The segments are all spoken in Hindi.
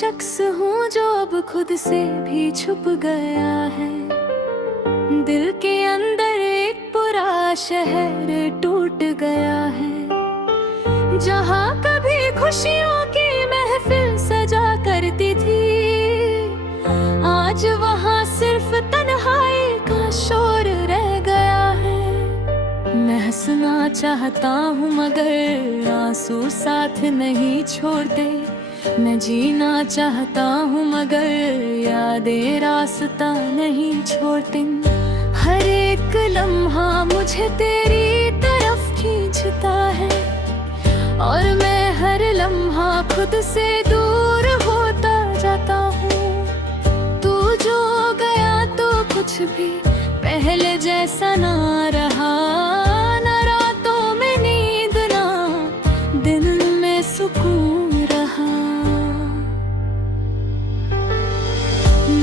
शख्स हूँ जो अब खुद से भी छुप गया है। दिल के अंदर एक पूरा शहर टूट गया है। जहाँ कभी खुशियों की महफिल सजा करती थी, आज वहाँ सिर्फ तन्हाई का शोर रह गया है। मैं हंसना चाहता हूँ मगर आंसू साथ नहीं छोड़ते। मैं जीना चाहता हूँ मगर यादें रास्ता नहीं छोड़ती। हर एक लम्हा मुझे तेरी तरफ खींचता है और मैं हर लम्हा खुद से दूर होता जाता हूँ। तू जो गया तो कुछ भी पहले जैसा ना रहा, ना रातों में नींद ना दिन में सुकून रहा।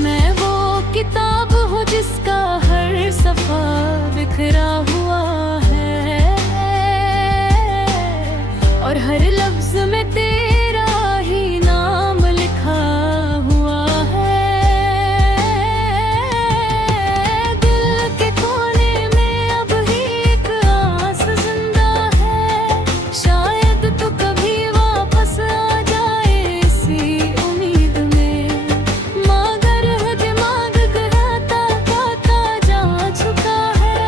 मैं वो किताब हूँ जिसका हर सफा बिखरा हुआ है और हर लफ्ज में तेरा ही नाम लिखा हुआ है। दिल के कोने में अब ही एक आस जिंदा है, शायद तू कभी वापस आ जाए इसी उम्मीद में। मगर दिमाग गहरा गाता जा चुका है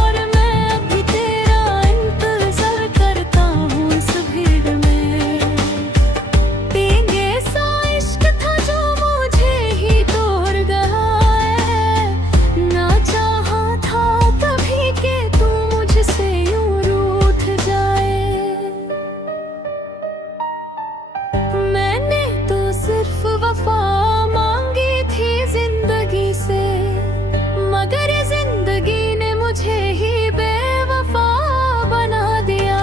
और मैं अभी तेरा इंतजार करता हूँ इस भीड़ में। पींगे सा इश्क था जो मुझे ही तोड़ गया है, ना चाहा था कभी कि तू मुझसे यूं रूठ जाए। मैंने तो सिर्फ वफा मांगी थी जिंदगी से, मगर ये जिंदगी ने मुझे ही बेवफा बना दिया।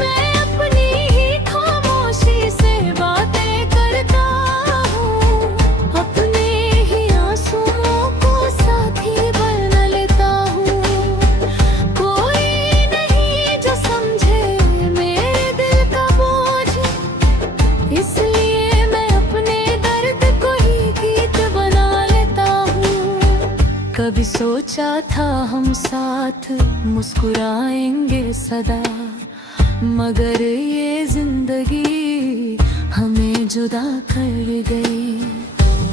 मैं अपनी ही खामोशी से बातें करता हूँ, अपने ही आंसुओं को साथी बना लेता हूँ। कोई नहीं जो समझे मेरे दिल का बोझ, इसलिए मैं अपने दर्द को ही गीत बना लेता हूँ। कभी सोचा था हम साथ मुस्कुराएंगे सदा, मगर ये जिंदगी हमें जुदा कर गई।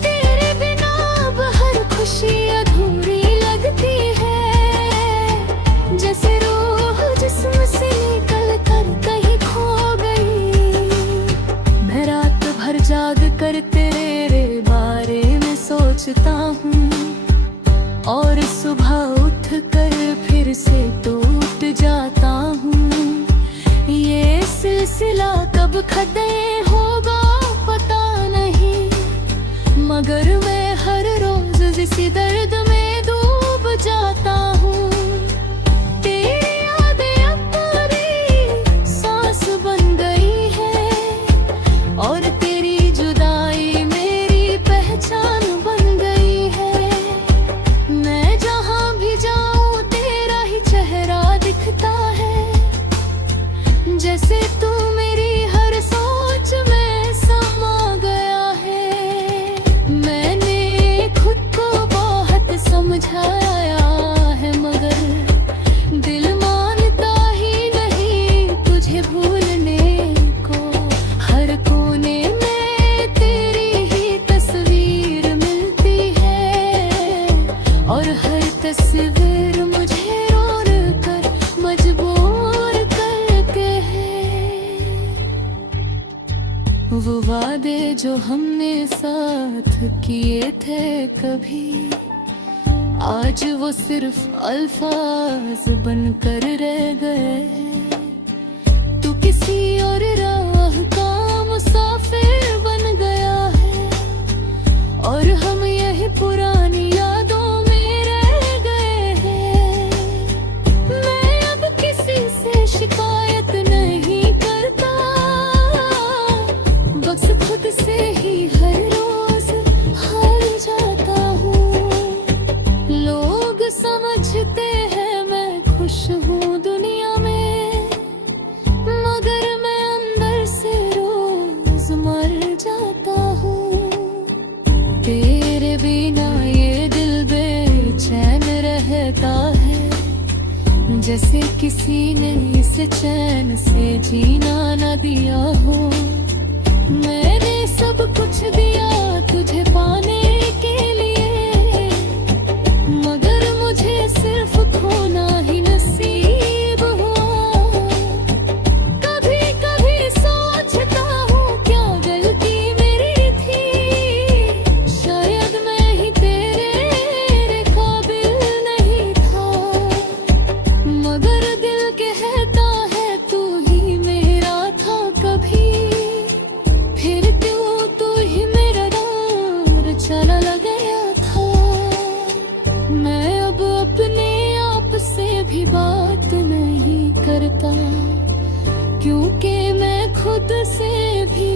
तेरे बिना अब हर खुशी अधूरी लगती है, जैसे रूह जिस्म से निकल कर कहीं खो गई। मैं रात भर जाग कर तेरे बारे में सोचता हूँ और सुबह उठ कर फिर से टूट जाता हूँ। ये सिलसिला कब खत्म होगा पता नहीं, मगर मैं हर रोज इसी दर्द में डूब जाता हूँ। तेरी यादें अब पूरी सांस बन गई है और तेरी जुदाई मेरी पहचान बन गई है। मैं जहाँ भी जाऊँ तेरा ही चेहरा दिखता है, जैसे तू मेरी हर सोच में समा गया है। मैंने खुद को बहुत समझाया है मगर दिल मानता ही नहीं तुझे भूलने को। हर कोने में तेरी ही तस्वीर मिलती है और हर तस्वीर मुझे रोन कर मजबूर करके है। वो वादे जो हमने साथ किए थे कभी, आज वो सिर्फ अल्फाज बनकर रह गए। तू किसी और राह का मुसाफिर बन गया है और हम यही पुरानी यादों में रह गए हैं। मैं अब किसी से शिकायत नहीं करता, बस खुद से ही हर रोज हार जाता हूँ। लोग समझते हैं मैं खुश हूँ दुनिया में, मगर मैं अंदर से रोज मर जैसे किसी ने इसे चैन से जीना न दिया हो। मैंने सब कुछ दिया तुझे पाने के लिए, मगर मुझे सिर्फ खोना ही नसीब हुआ। कभी कभी सोचता हूँ क्या गलती मेरी थी, शायद मैं ही तेरे काबिल नहीं था। मगर दिल कहता है तू ही मेरा था कभी, फिर क्यों तू ही मेरा दूर चला गया था। मैं अब अपने आप से भी बात नहीं करता, क्योंकि मैं खुद से भी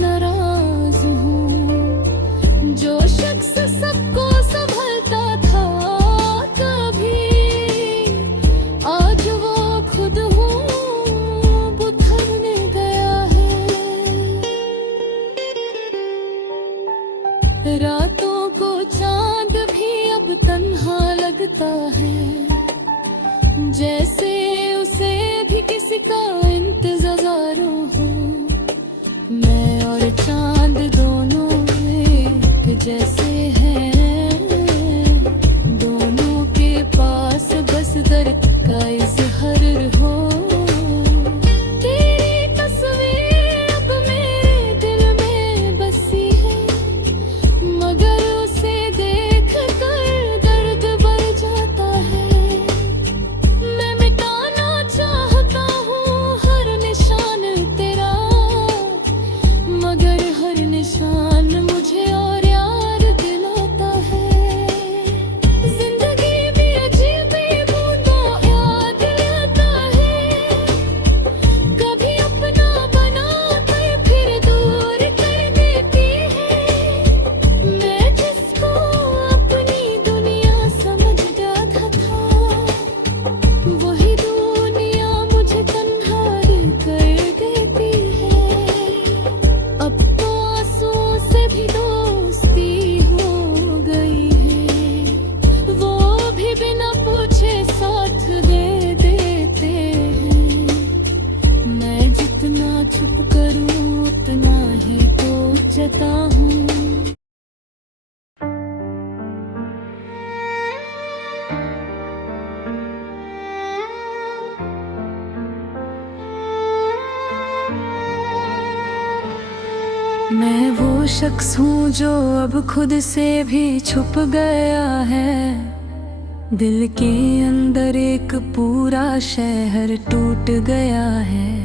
नाराज हूँ। जो शख्स सबको संभलता था कभी, आज वो खुद हूँ बिखरने गया है। रातों को चांद भी अब तन्हा लगता है, जैसे उसे भी किसी का इंतजार हो। मैं और चांद दोनों एक जैसे हैं, दोनों के पास बस दर्द का इज़हार हो। तेरी तस्वीर अब मेरे दिल में बसी है, मगर उसे देख कर दर्द बढ़ जाता है। मैं मिटाना चाहता हूँ हर निशान तेरा, मगर हर निशान मुझे और यार दिलाता है। जिंदगी भी अजीब बूंदों याद लाता है, कभी अपना बनाकर फिर दूर कर देती है। मैं जिसको अपनी दुनिया समझ जाता था, वही दुनिया मुझे तन्हा कर देती है। अब तो आंसुओं से भी दोस्ती हो गई है, वो भी बिना पूछे साथ दे देते हैं। मैं जितना चुप करूं उतना ही तो जता हूँ। मैं वो शख्स हूँ जो अब खुद से भी छुप गया है। दिल के अंदर एक पूरा शहर टूट गया है,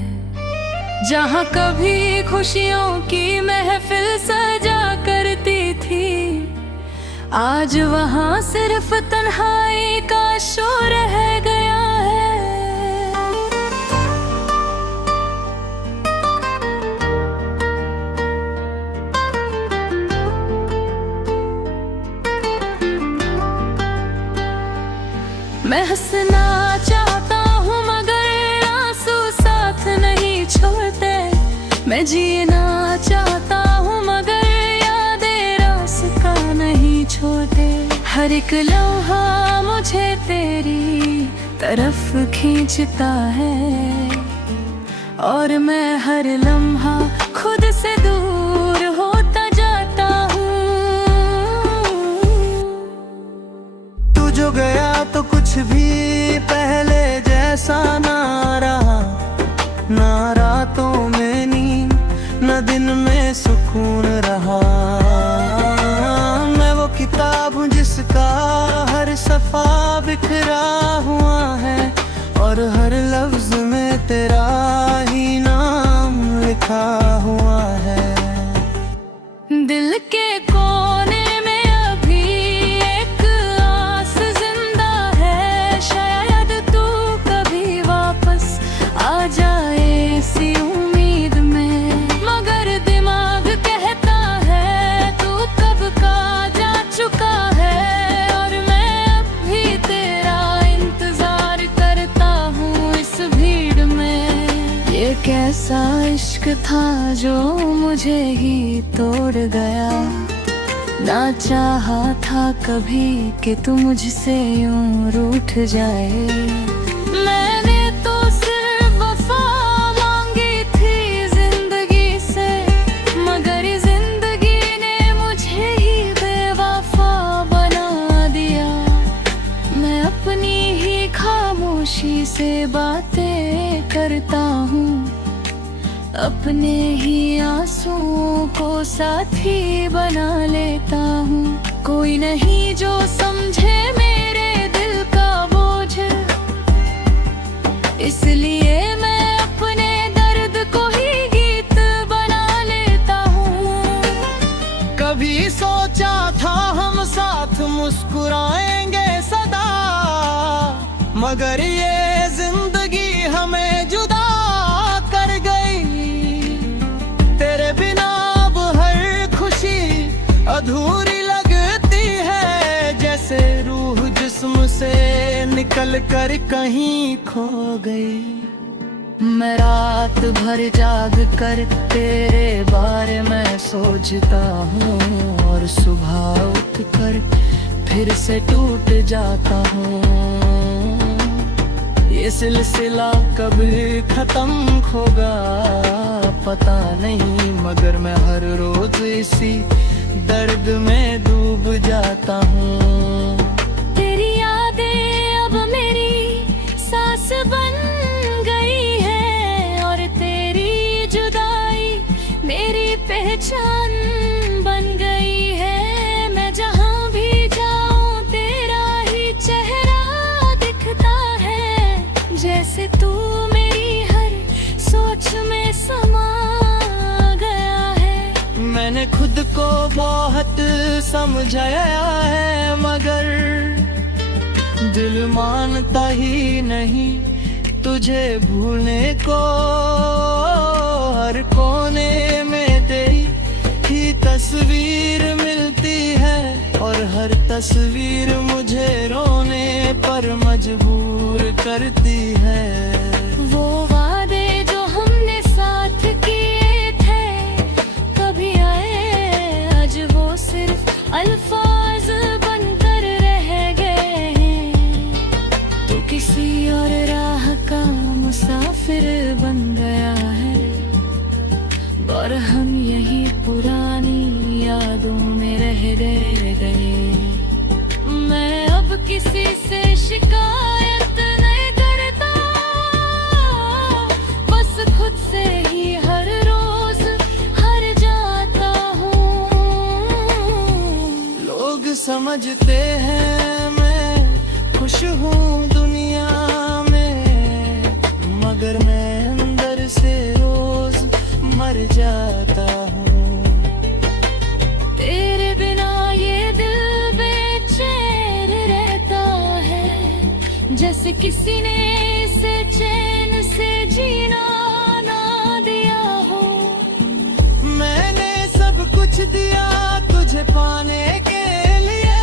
जहाँ कभी खुशियों की महफिल सजा करती थी, आज वहाँ सिर्फ तन्हाई का शोर रह गया है। मैं हंसना चाहता हूँ मगर आंसू साथ नहीं छोड़ते। मैं जीना चाहता हूँ मगर यादें रास्ता नहीं छोड़ते। हर एक लम्हा मुझे तेरी तरफ खींचता है, और मैं हर लम्हा खुद से दूर होता जाता हूँ। तू जो गया तो कुछ भी पहले जैसा ना रहा, ना रातों में नींद न दिन में सुकून रहा। मैं वो किताब हूँ जिसका हर सफा बिखरा हुआ है, और हर लफ्ज में तेरा ही नाम लिखा हुआ है। दिल के कोने में अभी एक आस जिंदा है, शायद तू कभी वापस आ जाए इसी उम्मीद में। मगर दिमाग कहता है तू कब का जा चुका है, और मैं अब भी तेरा इंतजार करता हूँ इस भीड़ में। ये कैसा इश्क था जो मुझे ही तोड़ गया, ना चाहा था कभी कि तू मुझसे यूं रूठ जाए। अपने ही आंसुओं को साथी बना लेता हूँ। कोई नहीं जो समझे मेरे दिल का बोझ, इसलिए मैं अपने दर्द को ही गीत बना लेता हूँ। कभी सोचा था हम साथ मुस्कुराएंगे सदा, मगर ये जिंदगी हमें जुदा कर गई। तेरे बिना अब हर खुशी अधूरी लगती है, जैसे रूह जिस्म से निकल कर कहीं खो गई। मैं रात भर जाग कर तेरे बारे में सोचता हूँ, और सुबह उठ कर फिर से टूट जाता हूँ। ये सिलसिला कभी खत्म होगा पता नहीं, मगर मैं हर रोज इसी दर्द में डूब जाता हूँ। तेरी यादें अब मेरी सांस बन गई है, और तेरी जुदाई मेरी पहचान बन गई है। मैं जहाँ भी जाऊँ तेरा ही चेहरा दिखता है, जैसे तू मेरी हर सोच में समा गया है। मैंने खुद को बहुत समझाया है, मगर दिल मानता ही नहीं तुझे भूलने को। हर कोने में तेरी ही तस्वीर मिलती है, और हर तस्वीर मुझे रोने पर मजबूर करती है। वो वादे जो हमने साथ किए थे कभी आए, आज वो सिर्फ अल्फाज बनकर रह गए हैं। तो किसी और राह का मुसाफिर बन गया है, और हम यही पुरानी यादों में रह गए। मैं अब किसी से शिकायत नहीं करता, बस खुद से ही हर रोज हार जाता हूँ। लोग समझते हैं मैं खुश हूँ दुनिया में, मगर मैं अंदर से रोज मर जाता हूँ। तेरे बिना ये दिल बेचैन रहता है, जैसे किसी ने इसे चैन से जीना ना दिया हो। मैंने सब कुछ दिया तुझे पाने के लिए,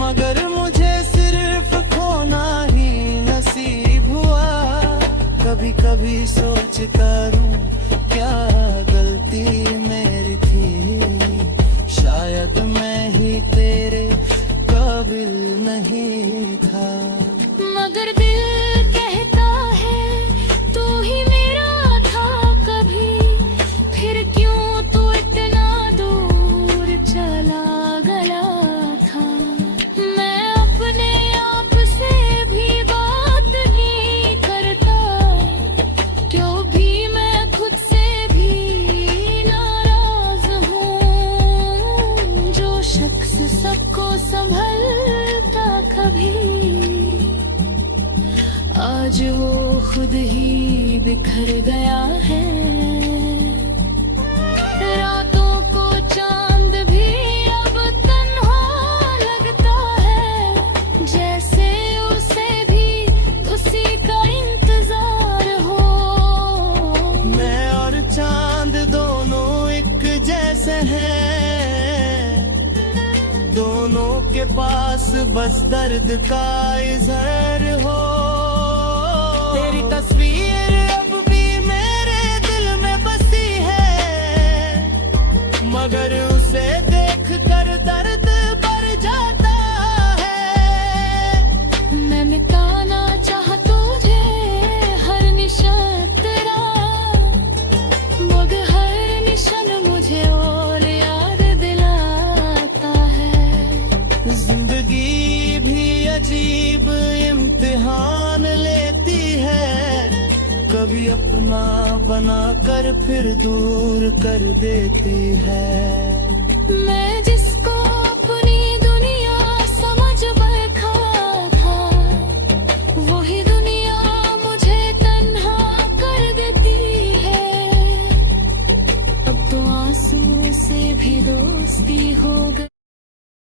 मगर मुझे सिर्फ खोना ही नसीब हुआ। कभी कभी सोचता हूँ क्या गलती मेरी थी, शायद मैं ही तेरे काबिल नहीं था। मगर दिल कहता है तू ही मेरा था कभी, फिर क्यों तू इतना दूर चला गया था। मैं अपने आप से भी बात नहीं करता, क्यों भी मैं खुद से भी नाराज हूँ। जो शख्स सबको संभलता कभी, आज वो खुद ही बिखर गया है। रातों को चांद भी अब तन्हा लगता है, जैसे उसे भी उसी का इंतजार हो। मैं और चांद दोनों एक जैसे हैं, दोनों के पास बस दर्द का इजहार हो। तेरी तस्वीर अब भी मेरे दिल में बसी है, मगर उसे देख कर दर्द बढ़ जाता है। मैं मिटाना चाहा तुझे हर निशान तेरा, मगर हर निशान मुझे और याद दिलाता है। जिंदगी भी अजीब इम्तिहान लेती है, कभी अपना अपना बनाकर फिर दूर कर देती है। मैं जिसको अपनी दुनिया समझ बैठा था, वही दुनिया मुझे तन्हा कर देती है। अब तो आंसू से भी दोस्ती हो गई।